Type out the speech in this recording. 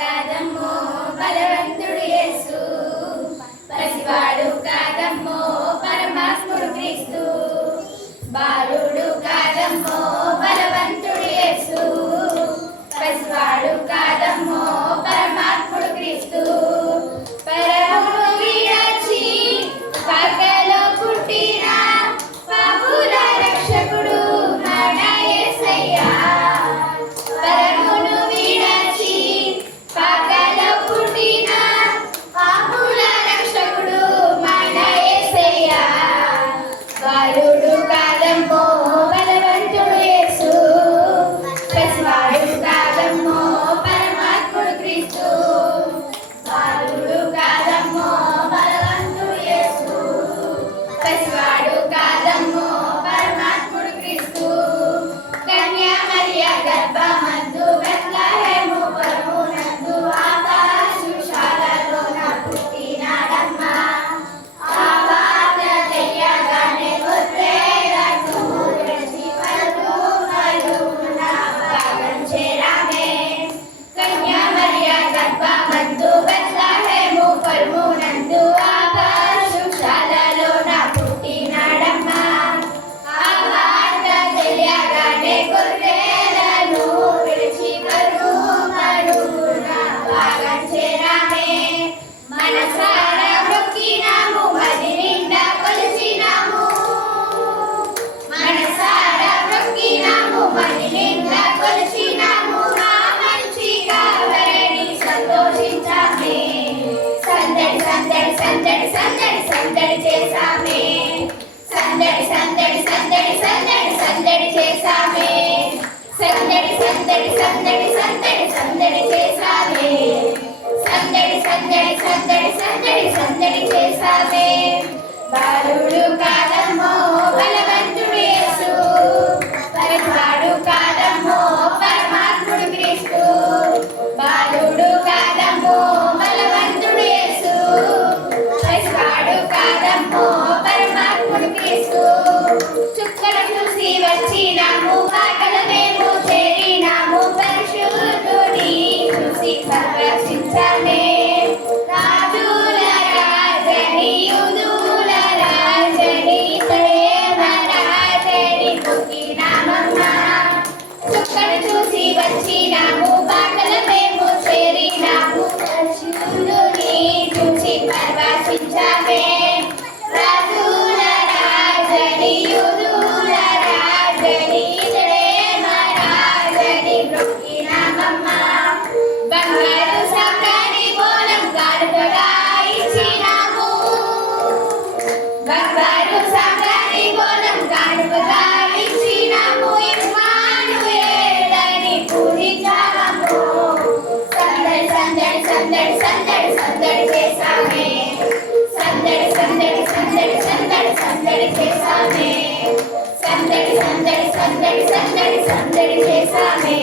కాదమ్మో బలవంతుడు యేసు, పసివాడు కాదమ్మో పరమాత్ముడు క్రీస్తు. బాలుడు కాదమ్మో బలవంతుడు యేసు, పసివాడు కాదమ్మో పరమాత్ముడు క్రీస్తు. పరమును విడచి పగలో పుట్టిన పాపుల రక్షకుడు మన యేసయ్యా. పరమును విడచి పగలో పుట్టిన పాపుల రక్షకుడు మన యేసయ్యా. బాలుడు కాదమ్మో బలవంతుడు యేసు, పసివాడు కాదమ్మో పరమాత్ముడు క్రీస్తు. బాలుడు కాదమ్మో బలవంతుడు యేసు, పసివాడు కాదమ్మో పరమాత్ముడు క్రీస్తు. కన్యా మరియ గర్భమందు బెత్లెహేము పురమునందు ఆకాశశాలలోన పుట్టినాడమ్మా. ఆ వార్త తెలియగానే గొర్రెలను విడిచి పలుకున భాగం చేరామె. కన్యా మరియ గర్భమందు బెత్లెహేము పురమునందు ఆకాశశాలలోన పుట్టినాడమ్మా. ఆ వార్త తెలియగానే గొర్రెలను విడిచి పలుకున భాగం చేరామె. మనసారా మొక్కినాము, మది నిండా కొలిచినాము. మనసారా మొక్కినాము, మది నిండా కొలిచినాము. ఆ మంచి కావలని సంతోషించామే. సందడి సందడి సందడి సందడి సందడి చేసామే. సందడి సందడి సందడి సందడి సందడి చేసామే. సందడి సందడి సందడి సందడి సందడి చేసామే. సందడి సందడి సందడి సందడి సందడి చేసామే. బాలుడు కాదమ్మో బలవంతుడు యేసు, పసివాడు కాదమ్మో పరమాత్ముడు క్రీస్తు. బాలుడు కాదమ్మో బలవంతుడు యేసు, పసివాడు కాదమ్మో పరమాత్ముడు క్రీస్తు. చుక్కలు చూసి వచ్చినాము, పాటలు మేము చేరినాము. పరిశుద్ధుని చూసి పరవశించామే. రాజుల రాజని యూదుల రాజని ప్రేమ రాజని పుట్టినామమ్మా. చుక్కలు చూసి వచ్చినాము, పాటలు మేము చేరినాము. పరిశుద్ధుని చూసి పరవశించామే. రాజుల రాజని యూదుల రాజని ప్రేమ రాజని పుట్టినామమ్మా. బంగారు సాంబ్రాణి బోనం కానుకగా ఇచ్చినాము. బంగారు సాంబ్రాణి బోనం కానుకగా ఇచ్చినాము. ఇమ్మానుయేలని పూజించాము. సందడి సందడి సందడి సందడి సందడి చేసామే. సందడి సందడి సందడి సందడి సందడి చేసామే. సందడి సందడి సందడి సందడి సందడి చేసామే.